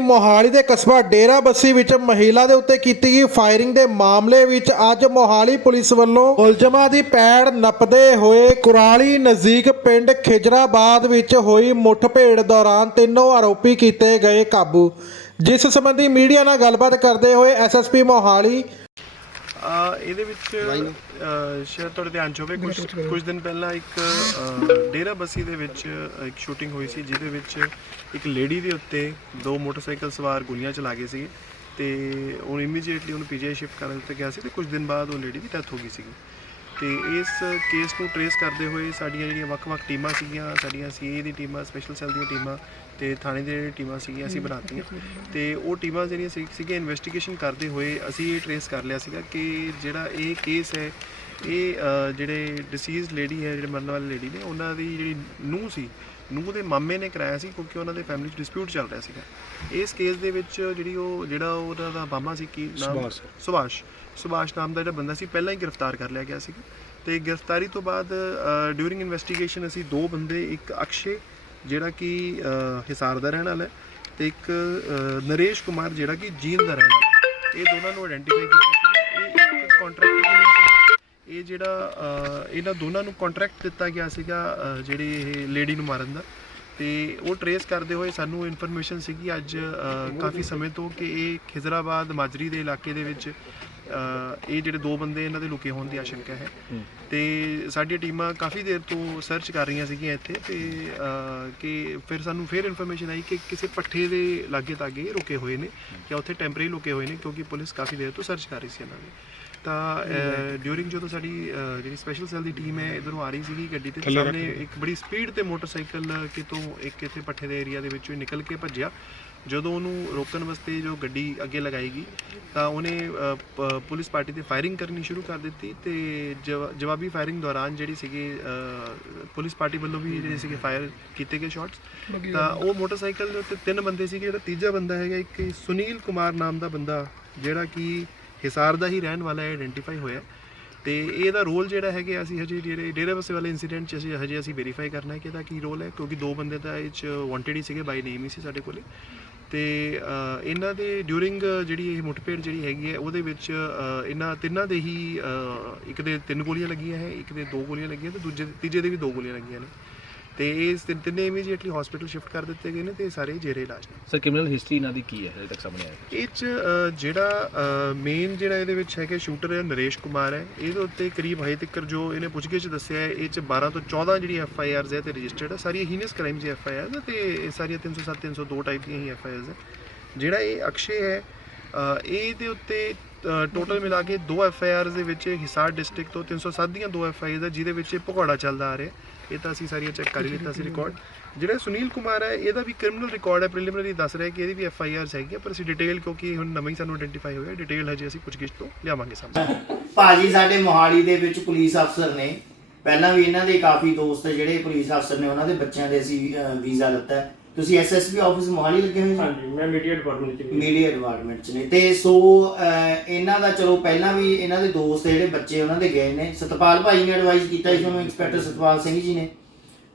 ਮੋਹਾਲੀ ਦੇ ਕਸਬਾ ਡੇਰਾ ਬੱਸੀ ਵਿੱਚ ਮਹਿਲਾ ਦੇ ਉੱਤੇ ਕੀਤੀ ਗਈ ਫਾਇਰਿੰਗ ਦੇ ਮਾਮਲੇ ਵਿੱਚ ਅੱਜ ਮੋਹਾਲੀ ਪੁਲਿਸ ਵੱਲੋਂ ਮੁਲਜ਼ਮਾਂ ਦੀ ਪੈੜ ਨੱਪਦੇ ਹੋਏ ਕੁਰਾਲੀ ਨਜ਼ਦੀਕ ਪਿੰਡ ਖਿਜਰਾਬਾਦ ਵਿੱਚ ਹੋਈ ਮੁੱਠਭੇੜ ਦੌਰਾਨ ਤਿੰਨੋਂ ਆਰੋਪੀ ਕੀਤੇ ਗਏ ਕਾਬੂ। ਜਿਸ ਸੰਬੰਧੀ ਮੀਡੀਆ ਨਾਲ ਗੱਲਬਾਤ ਕਰਦੇ ਹੋਏ ਐਸਐਸਪੀ ਮੋਹਾਲੀ ਇਹਦੇ ਵਿੱਚ ਸ਼ਾਇਦ ਤੁਹਾਡੇ ਧਿਆਨ 'ਚ ਹੋਵੇ ਕੁਝ ਕੁਝ ਦਿਨ ਪਹਿਲਾਂ ਇੱਕ ਡੇਰਾ ਬੱਸੀ ਦੇ ਵਿੱਚ ਇੱਕ ਸ਼ੂਟਿੰਗ ਹੋਈ ਸੀ ਜਿਹਦੇ ਵਿੱਚ ਇੱਕ ਲੇਡੀ ਦੇ ਉੱਤੇ ਦੋ ਮੋਟਰਸਾਈਕਲ ਸਵਾਰ ਗੋਲੀਆਂ ਚਲਾ ਗਏ ਸੀ ਤੇ ਉਹ ਇਮੀਡੀਏਟਲੀ ਉਹਨੂੰ ਪੀਜੀਆਈ ਸ਼ਿਫਟ ਕਰਨ ਦਿੱਤਾ ਗਿਆ ਸੀ ਤੇ ਕੁਝ ਦਿਨ ਬਾਅਦ ਉਹ ਲੇਡੀ ਦੀ ਡੈਥ ਹੋ ਗਈ ਸੀਗੀ। ਤੇ ਇਸ ਕੇਸ ਨੂੰ ਟਰੇਸ ਕਰਦੇ ਹੋਏ ਸਾਡੀਆਂ ਜਿਹੜੀਆਂ ਵੱਖ-ਵੱਖ ਟੀਮਾਂ ਸੀਗੀਆਂ ਸਾਡੀਆਂ ਸੀਏ ਦੀ ਟੀਮਾਂ ਸਪੈਸ਼ਲ ਸੈੱਲ ਦੀਆਂ ਟੀਮਾਂ ਤੇ ਥਾਣੇ ਦੀਆਂ ਜਿਹੜੀਆਂ ਟੀਮਾਂ ਸੀਗੀਆਂ ਅਸੀਂ ਬਣਾਤੀਆਂ। ਤੇ ਉਹ ਟੀਮਾਂ ਜਿਹੜੀਆਂ ਸੀ ਸੀਗੇ ਇਨਵੈਸਟੀਗੇਸ਼ਨ ਕਰਦੇ ਹੋਏ ਅਸੀਂ ਇਹ ਟਰੇਸ ਕਰ ਲਿਆ ਸੀਗਾ ਕਿ ਜਿਹੜਾ ਇਹ ਕੇਸ ਹੈ ਇਹ ਜਿਹੜੇ ਡਿਸੀਜ਼ ਲੇਡੀ ਹੈ ਜਿਹੜੇ ਮਰਨ ਵਾਲੀ ਲੇਡੀ ਨੇ ਉਹਨਾਂ ਦੀ ਜਿਹੜੀ ਨੂੰਹ ਸੀ ਨੂੰਹ ਦੇ ਮਾਮੇ ਨੇ ਕਰਾਇਆ ਸੀ ਕਿਉਂਕਿ ਉਹਨਾਂ ਦੇ ਫੈਮਿਲੀ 'ਚ ਡਿਸਪਿਊਟ ਚੱਲ ਰਿਹਾ ਸੀਗਾ। ਇਸ ਕੇਸ ਦੇ ਵਿੱਚ ਜਿਹੜੀ ਉਹ ਜਿਹੜਾ ਉਹਦਾ ਦਾ ਮਾਮਾ ਸੀ ਕੀ ਨਾਮ? ਸੁਭਾਸ਼ ਸੁਭਾਸ਼। ਨਾਮ ਦਾ ਜਿਹੜਾ ਬੰਦਾ ਸੀ ਪਹਿਲਾਂ ਹੀ ਗ੍ਰਿਫਤਾਰ ਕਰ ਲਿਆ ਗਿਆ ਸੀਗਾ। ਤੇ ਗ੍ਰਿਫਤਾਰੀ ਤੋਂ ਬਾਅਦ ਡਿਊਰਿੰਗ ਇਨਵੈਸਟੀਗੇਸ਼ਨ ਅਸੀਂ ਦੋ ਬੰਦੇ ਇੱਕ ਅਕਸ਼ੇ ਜਿਹੜਾ ਕਿ ਹਿਸਾਰ ਦਾ ਰਹਿਣ ਵਾਲਾ ਹੈ ਤੇ ਇੱਕ ਨਰੇਸ਼ ਕੁਮਾਰ ਜਿਹੜਾ ਕਿ ਜੀਂਦ ਦਾ ਰਹਿਣ ਵਾਲਾ। ਇਹ ਦੋਨਾਂ ਨੂੰ ਆਇਡੈਂਟੀਫਾਈ ਕੀਤਾ ਸੀਗਾ। ਇਹ ਇੱਕ ਕੰਟਰੈਕਟ ਸੀ ਇਹ ਜਿਹੜਾ ਇਹਨਾਂ ਦੋਨਾਂ ਨੂੰ ਕੰਟਰੈਕਟ ਦਿੱਤਾ ਗਿਆ ਸੀਗਾ ਜਿਹੜੀ ਇਹ ਲੇਡੀ ਨੂੰ ਮਾਰਨ ਦਾ। ਤੇ ਉਹ ਟਰੇਸ ਕਰਦੇ ਹੋਏ ਸਾਨੂੰ ਇਨਫੋਰਮੇਸ਼ਨ ਸੀਗੀ ਅੱਜ ਕਾਫੀ ਸਮੇਂ ਤੋਂ ਕਿ ਇਹ ਖਿਜ਼ਰਾਬਾਦ ਮਾਜਰੀ ਦੇ ਇਲਾਕੇ ਦੇ ਵਿੱਚ ਇਹ ਜਿਹੜੇ ਦੋ ਬੰਦੇ ਇਹਨਾਂ ਦੇ ਲੁਕੇ ਹੋਣ ਦੀ ਆਸ਼ੰਕਾ ਹੈ। ਤੇ ਸਾਡੀਆਂ ਟੀਮਾਂ ਕਾਫੀ ਦੇਰ ਤੋਂ ਸਰਚ ਕਰ ਰਹੀਆਂ ਸੀਗੀਆਂ ਇੱਥੇ ਤੇ ਕਿ ਫਿਰ ਸਾਨੂੰ ਫਿਰ ਇਨਫੋਰਮੇਸ਼ਨ ਆਈ ਕਿ ਕਿਸੇ ਪੱਠੇ ਦੇ ਲਾਗੇ ਤਾਗੇ ਰੁਕੇ ਹੋਏ ਨੇ ਜਾਂ ਉੱਥੇ ਟੈਂਪਰੇਰੀ ਲੁਕੇ ਹੋਏ ਨੇ ਕਿਉਂਕਿ ਪੁਲਿਸ ਕਾਫੀ ਦੇਰ ਤੋਂ ਸਰਚ ਕਰ ਰਹੀ ਸੀ ਇਹਨਾਂ ਦੀ। ਤਾਂ ਡਿਊਰਿੰਗ ਜਦੋਂ ਸਾਡੀ ਜਿਹੜੀ ਸਪੈਸ਼ਲ ਸੈੱਲ ਦੀ ਟੀਮ ਹੈ ਇਧਰੋਂ ਆ ਰਹੀ ਸੀਗੀ ਗੱਡੀ ਤੇ ਸਾਹਮਣੇ ਇੱਕ ਬੜੀ ਸਪੀਡ ਤੇ ਮੋਟਰਸਾਈਕਲ ਕਿਤੋਂ ਇੱਕ ਇੱਥੇ ਪੱਠੇ ਦੇ ਏਰੀਆ ਦੇ ਵਿੱਚੋਂ ਹੀ ਨਿਕਲ ਕੇ ਭੱਜਿਆ। ਜਦੋਂ ਉਹਨੂੰ ਰੋਕਣ ਵਾਸਤੇ ਜੋ ਗੱਡੀ ਅੱਗੇ ਲਗਾਈ ਗਈ ਤਾਂ ਉਹਨੇ ਪੁਲਿਸ ਪਾਰਟੀ ਤੇ ਫਾਇਰਿੰਗ ਕਰਨੀ ਸ਼ੁਰੂ ਕਰ ਦਿੱਤੀ ਤੇ ਜਵਾ- ਜਵਾਬੀ ਫਾਇਰਿੰਗ ਦੌਰਾਨ ਜਿਹੜੀ ਸੀਗੀ ਪੁਲਿਸ ਪਾਰਟੀ ਵੱਲੋਂ ਵੀ ਜਿਹੜੇ ਸੀਗੇ ਫਾਇਰ ਕੀਤੇ ਗਏ ਸ਼ਾਟਸ ਤਾਂ ਉਹ ਮੋਟਰਸਾਈਕਲ ਦੇ ਉੱਤੇ ਤਿੰਨ ਬੰਦੇ ਸੀਗੇ ਜਿਹੜਾ ਤੀਜਾ ਬੰਦਾ ਹੈਗਾ ਇੱਕ ਸੁਨੀਲ ਕੁਮਾਰ ਨਾਮ ਦਾ ਬੰਦਾ ਜਿਹੜਾ ਕਿ ਹਿਸਾਰ ਦਾ ਹੀ ਰਹਿਣ ਵਾਲਾ ਹੈ ਆਇਡੈਂਟੀਫਾਈ ਹੋਇਆ ਤੇ ਇਹਦਾ ਰੋਲ ਜਿਹੜਾ ਹੈਗੇ, ਅਸੀਂ ਹਜੇ ਜਿਹੜੇ ਡੇਰਾ ਬਸੇ ਵਾਲੇ ਇਨਸੀਡੈਂਟ 'ਚ ਅਸੀਂ ਹਜੇ ਅਸੀਂ ਵੈਰੀਫਾਈ ਕਰਨਾ ਹੈ ਕਿ ਇਹਦਾ ਕੀ ਰੋਲ ਹੈ, ਕਿਉਂਕਿ ਦੋ ਬੰਦੇ ਤਾਂ ਇਹ 'ਚ ਵਾਂਟਡ ਹੀ ਸੀਗੇ ਬਾਈ ਨੇਮ ਹੀ ਸੀ ਸਾਡੇ ਕੋਲੇ। ਤੇ ਇਹਨਾਂ ਦੇ ਡਿਊਰਿੰਗ ਜਿਹੜੀ ਇਹ ਮੁੱਠਭੇੜ ਜਿਹੜੀ ਹੈਗੀ ਹੈ, ਉਹਦੇ ਵਿੱਚ ਇਹਨਾਂ ਤਿੰਨਾਂ ਦੇ ਹੀ ਇੱਕ ਦੇ ਤਿੰਨ ਗੋਲੀਆਂ ਲੱਗੀਆਂ ਹੈ, ਇੱਕ ਦੇ ਦੋ ਗੋਲੀਆਂ ਲੱਗੀਆਂ, ਤੇ ਦੂਜੇ, ਤੀਜੇ ਦੇ ਵੀ ਦੋ ਗੋਲੀਆਂ ਲੱਗੀਆਂ ਨੇ। ਤੇ ਇਹ ਤਿੰਨ- ਤਿੰਨੇ ਇਮੀਡੀਏਟਲੀ ਹਸਪੀਟਲ ਸ਼ਿਫਟ ਕਰ ਦਿੱਤੇ ਗਏ ਨੇ ਤੇ ਸਾਰੇ ਜੇਰੇ ਇਲਾਜ ਨੇ। ਸਰ ਕ੍ਰਿਮੀਨਲ ਹਿਸਟਰੀ ਇਹਨਾਂ ਦੀ ਕੀ ਹੈ ਹਜੇ ਤੱਕ ਸਾਹਮਣੇ ਆਇਆ ਇਹ ਚ ਅ, ਜਿਹੜਾ ਮੇਨ ਜਿਹੜਾ ਇਹਦੇ ਵਿੱਚ ਹੈਗਾ ਸ਼ੂਟਰ ਹੈ ਨਰੇਸ਼ ਕੁਮਾਰ ਹੈ। ਇਹਦੇ ਉੱਤੇ ਕਰੀਬ ਹਜੇ ਤੱਕ ਜੋ ਇਹਨੇ ਪੁੱਛਗਿੱਛ ਦੱਸਿਆ ਹੈ ਇਹ ਚ 12 ਤੋਂ 14 ਜਿਹੜੀ ਐਫ ਆਈ ਆਰਜ਼ ਹੈ ਤੇ ਰਜਿਸਟਰਡ ਹੈ। ਸਾਰੀਆਂ ਹੀਨਸ ਕ੍ਰਾਈਮਸ ਦੀ ਐਫ ਆਈ ਆਰਜ਼ ਤੇ ਇਹ ਸਾਰੀਆਂ 307 302 ਟਾਈਪ ਦੀਆਂ ਹੀ ਐਫ ਆਈ ਆਰਜ਼ ਹੈ ਜਿਹੜਾ ਇਹ ਅਕਸ਼ੇ ਹੈ ਇਹਦੇ ਉੱਤੇ ਟੋਟਲ ਮਿਲਾ ਕੇ ਦੋ ਐਫ ਆਈ ਆਰਜ਼ ਦੇ ਵਿੱਚ ਹਿਸਾਰ ਡਿਸਟ੍ਰਿਕਟ ਤੋਂ 307 ਦੀਆਂ ਦੋ ਐਫ ਆਈ ਆਰ ਜਿਹਦੇ ਵਿੱਚ ਭਗੌੜਾ ਚੱਲਦਾ ਆ ਰਿਹਾ। ਇਹ ਤਾਂ ਅਸੀਂ ਸਾਰੀਆਂ ਚੈੱਕ ਕਰ ਹੀ ਲਿੱਤਾ ਸੀ ਰਿਕਾਰਡ ਜਿਹੜਾ ਸੁਨੀਲ ਕੁਮਾਰ ਹੈ ਇਹਦਾ ਵੀ ਕ੍ਰਿਮੀਨਲ ਰਿਕਾਰਡ ਹੈ ਪ੍ਰੀਲਿਮਿਨਰੀ ਦੱਸ ਰਿਹਾ ਕਿ ਇਹਦੀ ਵੀ ਐਫ ਆਈ ਆਰਸ ਹੈਗੀਆਂ, ਪਰ ਅਸੀਂ ਡਿਟੇਲ ਕਿਉਂਕਿ ਹੁਣ ਨਵੀਂ ਸਾਨੂੰ ਆਇਡੈਂਟੀਫਾਈ ਹੋਇਆ ਡਿਟੇਲ ਹਜੇ ਅਸੀਂ ਪੁੱਛਗਿੱਛ ਤੋਂ ਲਿਆਵਾਂਗੇ ਸਾਹਮਣੇ। ਭਾਜੀ, ਸਾਡੇ ਮੋਹਾਲੀ ਦੇ ਵਿੱਚ ਪੁਲਿਸ ਅਫਸਰ ਨੇ ਪਹਿਲਾਂ ਵੀ ਇਹਨਾਂ ਦੇ ਕਾਫੀ ਦੋਸਤ ਜਿਹੜੇ ਪੁਲਿਸ ਅਫਸਰ ਨੇ ਉਹਨਾਂ ਦੇ ਬੱਚਿਆਂ ਦੇ ਅਸੀਂ ਵੀਜ਼ਾ ਲਿੱਤਾ। ਤੁਸੀਂ ਐਸਐਸਪੀ ਆਫਿਸ ਮੋਹਾਲੀ ਲੱਗੇ ਹੋਏ ਹਾਂਜੀ ਮੈਂ ਮੀਡੀਆ ਡਿਪਾਰਟਮੈਂਟ ਚ ਮੀਡੀਆ ਡਿਪਾਰਟਮੈਂਟ ਚ ਨੇ। ਤੇ ਸੋ ਇਹਨਾਂ ਦਾ ਚਲੋ ਪਹਿਲਾਂ ਵੀ ਇਹਨਾਂ ਦੇ ਦੋਸਤ ਜਿਹੜੇ ਬੱਚੇ ਉਹਨਾਂ ਦੇ ਗਏ ਨੇ। ਸਤਪਾਲ ਭਾਈ ਨੇ ਐਡਵਾਈਸ ਕੀਤਾ ਸੀ ਤੁਹਾਨੂੰ ਇੰਸਪੈਕਟਰ ਸਤਪਾਲ ਸਿੰਘ ਜੀ ਨੇ।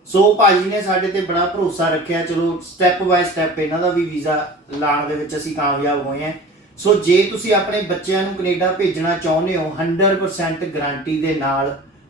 ਸੋ ਭਾਜੀ ਨੇ ਸਾਡੇ ਤੇ ਬੜਾ ਭਰੋਸਾ ਰੱਖਿਆ। ਚਲੋ ਸਟੈਪ ਬਾਏ ਸਟੈਪ ਇਹਨਾਂ ਦਾ ਵੀ ਵੀਜ਼ਾ ਲਾਣ ਦੇ ਵਿੱਚ ਅਸੀਂ ਕਾਮਯਾਬ ਹੋਏ ਹਾਂ। ਸੋ ਜੇ ਤੁਸੀਂ ਆਪਣੇ ਬੱਚਿਆਂ ਨੂੰ ਕੈਨੇਡਾ ਭੇਜਣਾ ਚਾਹੁੰਦੇ ਹੋ 100% ਗਾਰੰਟੀ ਦੇ ਨਾਲ